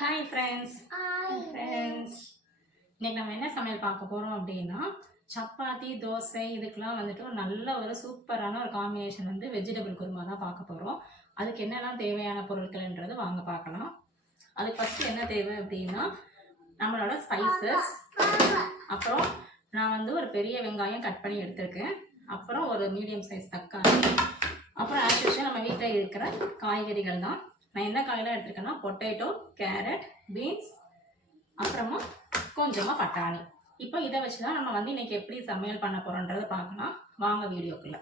Hi friends friends இன்னைக்கு நம்ம என்ன சமையல் பார்க்க போகிறோம் அப்படின்னா சப்பாத்தி தோசை இதுக்கெலாம் வந்துட்டு ஒரு நல்ல ஒரு சூப்பரான ஒரு காம்பினேஷன் வந்து வெஜிடபிள் குருமா தான் பார்க்க போகிறோம் அதுக்கு என்னெல்லாம் தேவையான பொருட்கள்ன்றது வாங்க பார்க்கலாம். அதுக்கு ஃபஸ்ட்டு என்ன தேவை அப்படின்னா நம்மளோட ஸ்பைசஸ் அப்புறம் நான் வந்து ஒரு பெரிய வெங்காயம் கட் பண்ணி எடுத்திருக்கேன். அப்புறம் ஒரு மீடியம் சைஸ் தக்காளி. அப்புறம் யூஷுவல் நம்ம வீட்டில் இருக்கிற காய்கறிகள் தான். நான் என்ன காயெல்லாம் எடுத்திருக்கேன்னா பொட்டேட்டோ கேரட் பீன்ஸ் அப்புறமா கொஞ்சமாக பட்டாணி. இப்போ இதை வச்சு தான் நம்ம வந்து இன்றைக்கி எப்படி சமையல் பண்ண போகிறோன்றதை பார்க்கலாம் வாங்க வீடியோக்குள்ள.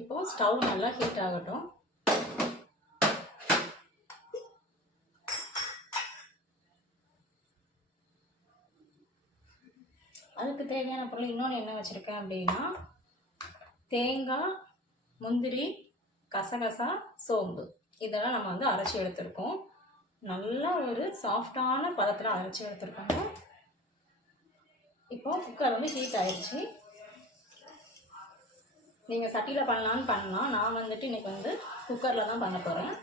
இப்போ ஸ்டவ் நல்லா ஹீட் ஆகட்டும். அதுக்கு தேவையான பொருள் இன்னொன்று என்ன வச்சுருக்கேன் அப்படின்னா தேங்காய் முந்திரி கசகசா சோம்பு. இதெல்லாம் நம்ம வந்து அரைச்சி எடுத்திருக்கோம். நல்ல ஒரு சாஃப்டான பதத்தில் அரைச்சி எடுத்திருக்கோங்க. இப்போ குக்கர் வந்து ஹீட் ஆயிடுச்சு. நீங்கள் சட்டியில் பண்ணலான்னு பண்ணலாம். நான் வந்துட்டு இன்றைக்கி வந்து குக்கரில் தான் பண்ண போகிறேன்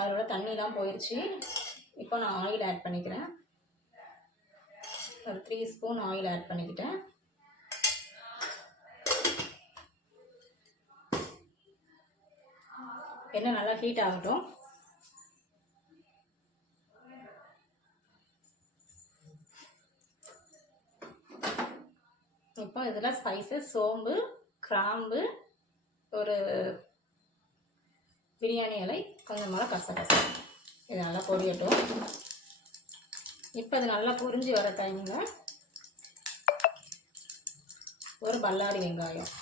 அதோட தண்ணிலாம் போயிடுச்சு இப்போ நான் ஆயில் ஆட் பண்ணிக்கிறேன். ஒரு த்ரீ ஸ்பூன் ஆயில் ஆட் பண்ணிக்கிட்டேன். எண்ணெய் நல்லா ஹீட் ஆகட்டும். இப்போ இதில் ஸ்பைசஸ் சோம்பு கிராம்பு ஒரு பிரியாணி இலை கொஞ்சமாக கசகசா இது நல்லா பொரியட்டும். இப்போ இது நல்லா பொரிஞ்சு வர டைமில் ஒரு பல்லாரி வெங்காயம்.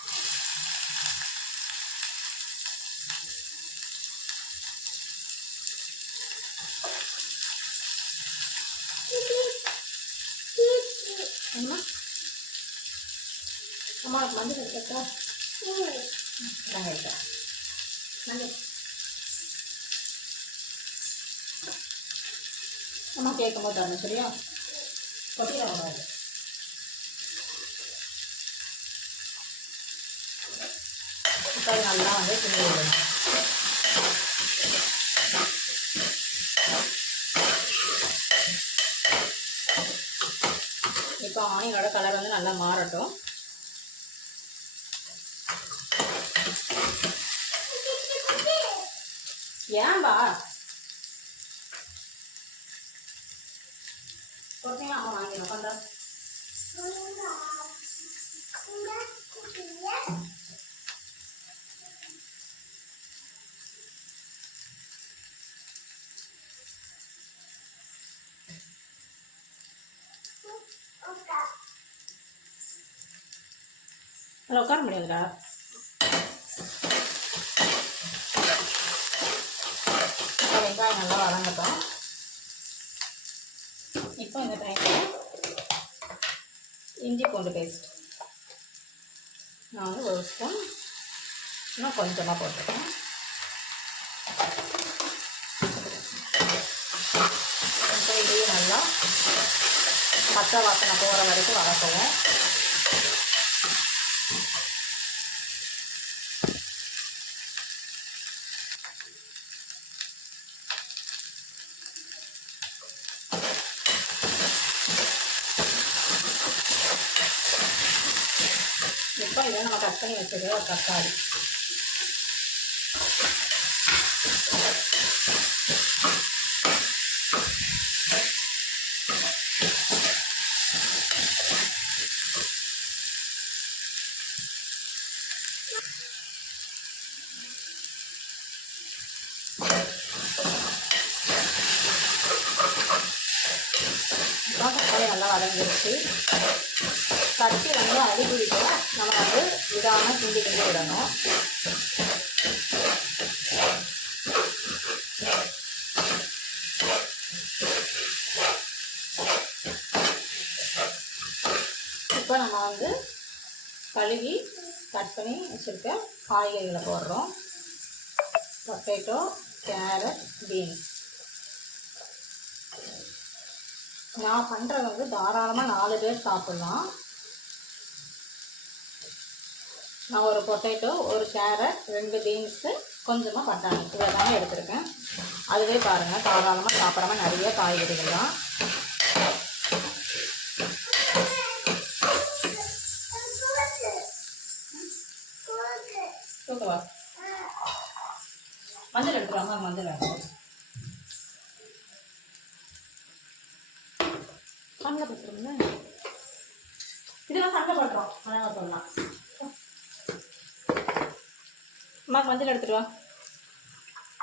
அம்மா மஞ்சள் எடுத்துக்கா. வெங்காயம் மஞ்சள் கேட்க கேட்கும் தரணும் சரியா? கொட்டிட இப்போ நல்லா வந்து விடணும் இப்போ ஆனியனோட கலர் வந்து நல்லா மாறட்டும். ஏன்பா? கொடுத்தீங்க அம்மா வாங்கிடும் கொண்டா அதில் உட்கார முடியாதுடா. வெங்காயம் நல்லா வதங்கட்டும். இப்போ இந்த டைமில் இஞ்சி பூண்டு பேஸ்ட் நான் வந்து ஒரு ஸ்பூன் இன்னும் கொஞ்சமாக போட்டிருக்கேன். இப்போ இதையும் நல்லா பச்சை வாசனை போகிற வரைக்கும் வதக்குவோம். இப்போ இதை நம்ம கட் பண்ணி வச்சுருக்க ஒரு தக்காளி இப்போ தக்காளி நல்லா வதங்கிருச்சு கட்டி வந்து அடிபிடிக்க நம்ம வந்து விடாமல் கிண்டி கிண்டி விடணும். இப்போ நம்ம வந்து கழுவி கட் பண்ணி வச்சுருக்க காய்கறிகளை போடுறோம். பொட்டேட்டோ கேரட் பீன்ஸ் நான் பண்ணுறது வந்து தாராளமாக நாலு பேர் சாப்பிட்லாம். நான் ஒரு பொட்டேட்டோ ஒரு கேரட் ரெண்டு பீன்ஸு கொஞ்சமாக பட்டாணி. இது எல்லாமே எடுத்திருக்கேன். அதுவே பாருங்கள் தாராளமாக சாப்பிடாம நிறைய காய்கறிகள் தான். மஞ்சள் எடுத்துருவாங்க மஞ்சள் எடுத்து சண்டை பட்டுருங்க இதெல்லாம் சண்டை பட்டுறோம் அதான் சொல்லலாம் அம்மா மஞ்சள் எடுத்துகிட்டு வா.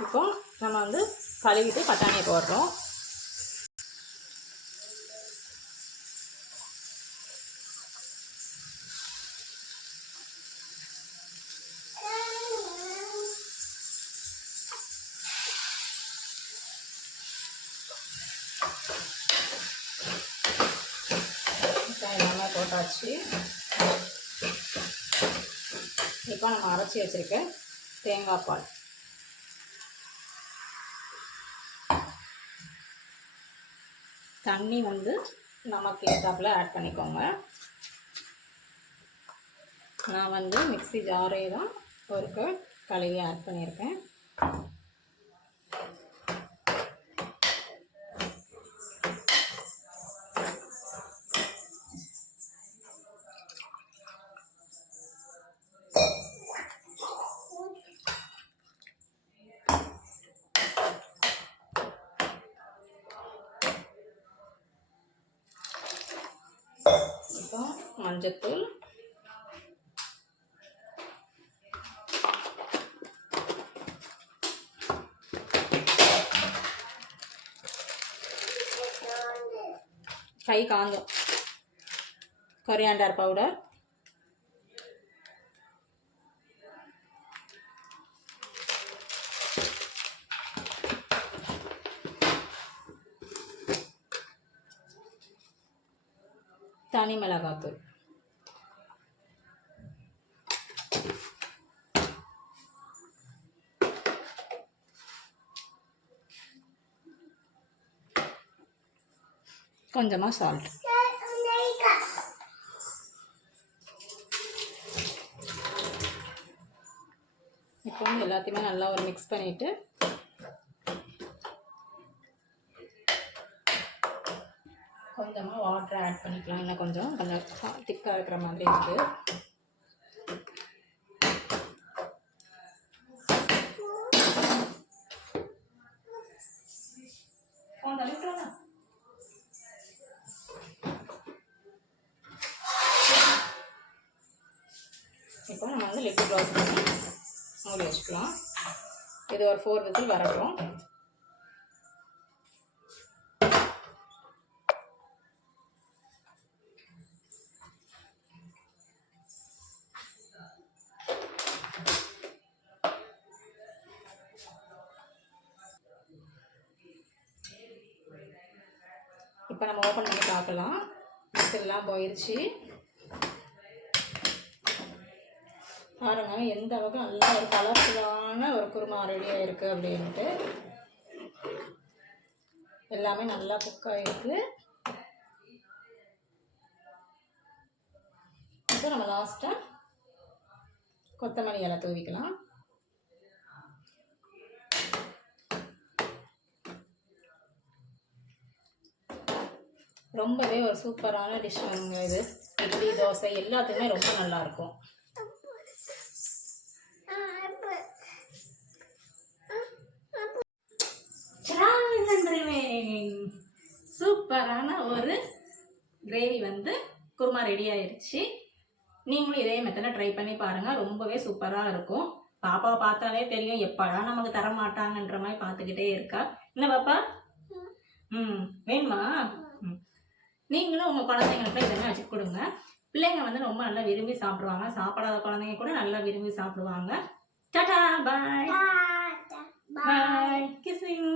இப்போ நம்ம வந்து கழுவிட்டு பட்டாணியை போடுறோம் எல்லாமே போட்டாச்சு. இப்போ நம்ம அரைச்சி வச்சுருக்கேன் தேங்காய் பால். தண்ணி வந்து நமக்கு ஏற்றாப்புல ஆட் பண்ணிக்கோங்க. நான் வந்து மிக்ஸி ஜாரே தான் ஒரு கழுவி ஆட் பண்ணியிருக்கேன். மஞ்சத்தூள் கை காந்தம் கொரியாண்டர் பவுடர். தனி மிளகாத்தூள். கொஞ்சமாக சால்ட் இப்போ வந்து எல்லாத்தையுமே நல்லா ஒரு மிக்ஸ் பண்ணிவிட்டு கொஞ்சமாக வாட்டர் ஆட் பண்ணிக்கலாம். இன்னும் கொஞ்சம். கொஞ்சம் திக்காக இருக்கிற மாதிரி இருக்குது வந்து லிக்விட் க்ளோஸ் பண்ணி மூடி வச்சுக்கலாம். இது ஒரு ஃபோர் விசில் வரட்டும். இப்போ நம்ம ஓப்பன் பண்ணி பார்க்கலாம். விசில்லாம் போயிடுச்சு பாருங்க எந்த அளவுக்கு நல்ல ஒரு கலர்ஃபுல்லான ஒரு குருமா ரெடியாக இருக்குது அப்படின்ட்டு எல்லாமே நல்லா குக் ஆகிருக்கு இப்போ நம்ம லாஸ்ட்டாக கொத்தமல்லி இலை தூவிக்கலாம். ரொம்பவே ஒரு சூப்பரான டிஷ் இது. இட்லி தோசை எல்லாத்துக்குமே ரொம்ப நல்லாயிருக்கும் சூப்பரான ஒரு கிரேவி வந்து குருமா ரெடி ஆயிருச்சு. நீங்களும் இதே மெத்தடில் ட்ரை பண்ணி பாருங்கள் ரொம்பவே சூப்பராக இருக்கும். பாப்பாவை பார்த்தாலே தெரியும். எப்படா நமக்கு தர மாட்டாங்கன்ற மாதிரி பார்த்துக்கிட்டே இருக்கா. என்ன பாப்பா? ம் வேணுமா? நீங்களும் உங்கள் குழந்தைங்களுக்கு இதெல்லாம் வச்சு கொடுங்க. பிள்ளைங்க வந்து ரொம்ப நல்லா விரும்பி சாப்பிடுவாங்க. சாப்பிடாத குழந்தைங்க கூட நல்லா விரும்பி சாப்பிடுவாங்க. டாடா பாய் பாய் கிசிங்